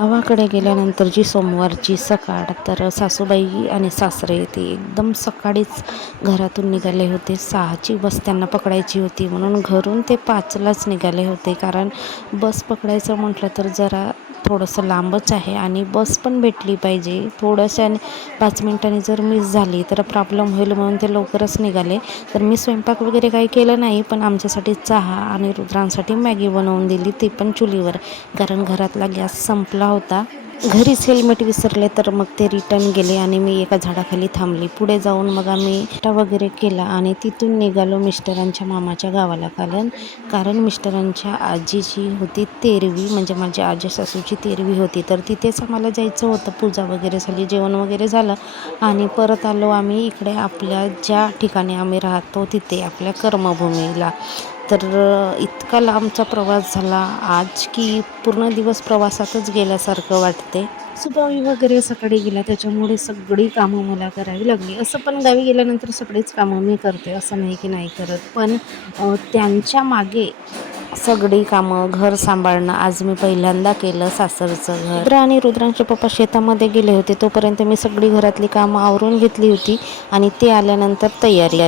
गावाकडे गेल्यानंतरची सोमवारची सकाळ तर सासूबाई आणि सासरे ते एकदम सकाळीच घरातून निघाले होते. 6ची बस त्यांना पकडायची होती म्हणून घरून ते 5लाच निघाले होते. कारण बस पकडायचं म्हटलं तर जरा थोडंसं लांबच आहे आणि बस पण भेटली पाहिजे. थोडंसं 5 मिनिटांनी जर मिस झाली तर प्रॉब्लेम होईल म्हणून ते लवकरच निघाले. तर मी स्वयंपाक वगैरे काही केलं नाही, पण आमच्यासाठी चहा आणि रुद्रांसाठी मॅगी बनवून दिली, ते पण चुलीवर. कारण घरातला गॅस संपला होता. घरीच हेल्मेट विसरले तर मग ते रिटर्न गेले आणि मी एका झाडाखाली थांबली. पुढे जाऊन मग आम्ही नाश्ता वगैरे केला आणि तिथून निघालो मिस्टरांच्या मामाच्या गावाला. कारण मिस्टरांच्या आजीची होती 13वी, म्हणजे माझ्या आजी सासूची 13वी होती. तर तिथेच आम्हाला जायचं होतं. पूजा वगैरे झाली, जेवण वगैरे झालं आणि परत आलो आम्ही इकडे आपल्या ज्या ठिकाणी आम्ही राहतो तिथे आपल्या कर्मभूमीला. तर इतका लांबचा प्रवास झाला आज की पूर्ण दिवस प्रवासातच गेल्यासारखं वाटते. सासूबाई वगैरे सकाळी गेल्या त्याच्यामुळे सगळी कामं मला करावी लागली. असं पण गावी गेल्यानंतर सगळीच कामं मी करते, असं नाही की नाही करत. पण त्यांच्या मागे सगळी कामं, घर सांभाळणं आज मी पहिल्यांदा केलं. सासरचं घर. रुद्र आणि रुद्रांचे पप्पा शेतामध्ये गेले होते, तोपर्यंत मी सगळी घरातली कामं आवरून घेतली होती आणि ते आल्यानंतर तयारी